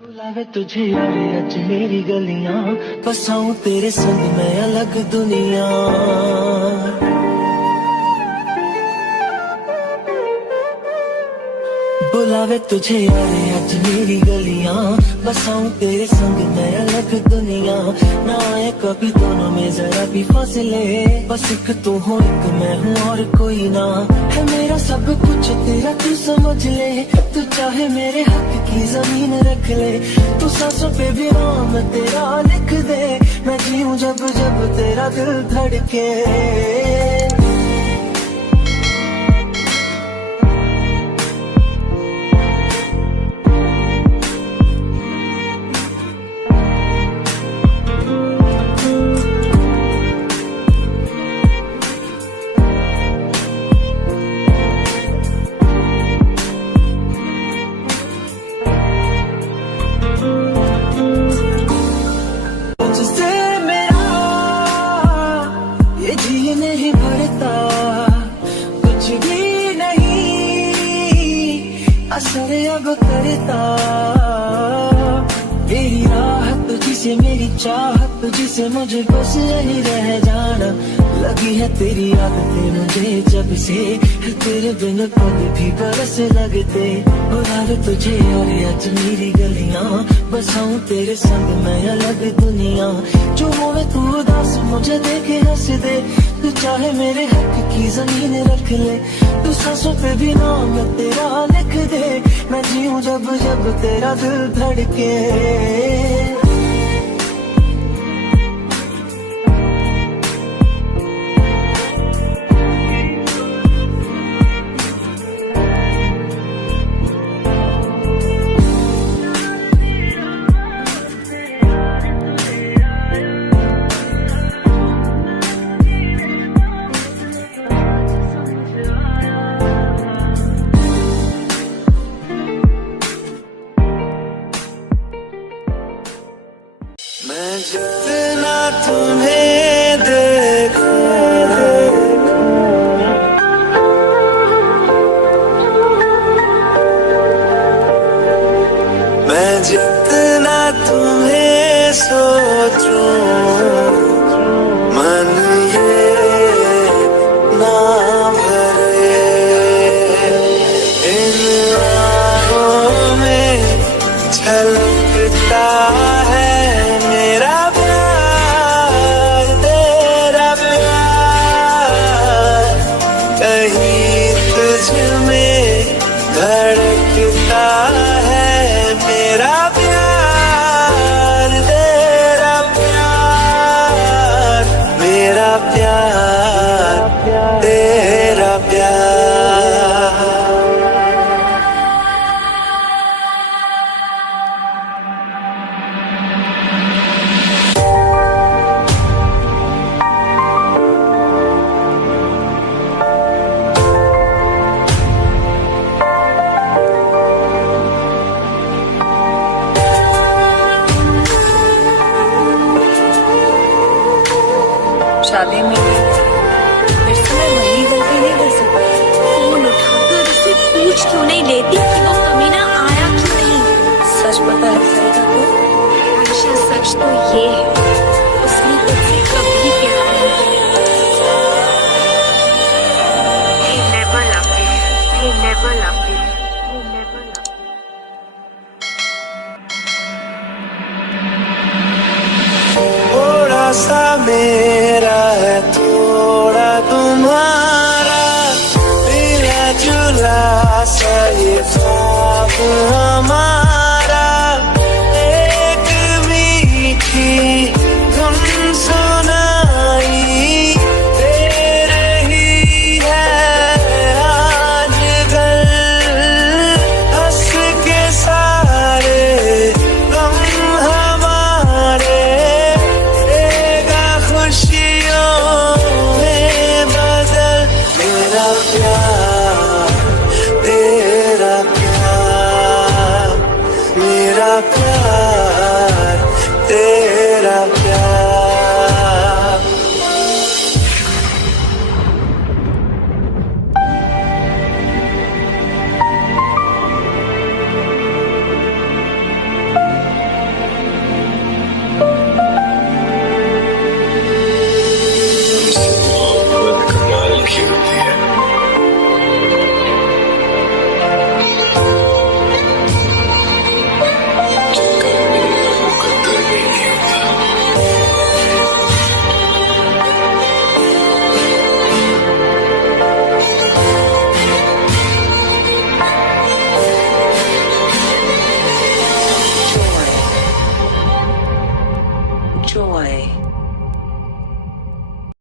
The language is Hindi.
बुलावे तुझे यार आज मेरी गलियां, बसाऊं तेरे संग मैं अलग दुनिया। बुलावे तुझे यार आज मेरी गलियां, बसाऊं तेरे संग मैं अलग दुनिया। ना आए कभी दोनों में जरा भी फासले, बस एक तू हो एक मैं हूँ और कोई ना। है मेरा सब कुछ तेरा तू समझ ले, तू चाहे मेरे हक की जमीन रख ले। तू सांसों पे भी नाम तेरा लिख दे, मैं जीऊं जब जब तेरा दिल धड़के। असर अब करता तेरी राहत तुझसे मेरी चाहत, तुझसे मुझे बस यही रह जाना। लगी है तेरी आदतें मुझे जब से, तेरे बिन पल भी बरस लगते। बुलावे तुझे और आज मेरी गलियां, बसाऊं तेरे संग मैं अलग दुनिया। जो होवे तू उदास मुझे देखे हंस दे, तू चाहे मेरे हक की जमीन रख ले। तू सांसों पे भी नाम तेरा लिख दे, मैं जीऊं जब जब तेरा दिल धड़के। मैं जितना तुम्हें देखूं, मैं जितना तुम्हें सोचूं, मन ये ना भरे। इन आँखों में छलकता है मेरा प्यार, तेरा प्यार। कहीं तुझ में धड़कता है मेरा प्यार, तेरा प्यार। मेरा प्यार, तेरा प्यार। शादी में फिर से मैं वही गलती नहीं कर सकती। फोन उठाकर उसे पूछ क्यों नहीं लेती कि वो कमीना आया क्यों नहीं। सच पता है तो आयशा, सच तो ये है उसने तुझसे कभी प्यार नहीं किया। He never loved you. He never loved you. He never loved you. थोड़ा सा मेरा है थोड़ा तुम्हारा, मिला जुला सा ये ख्वाब।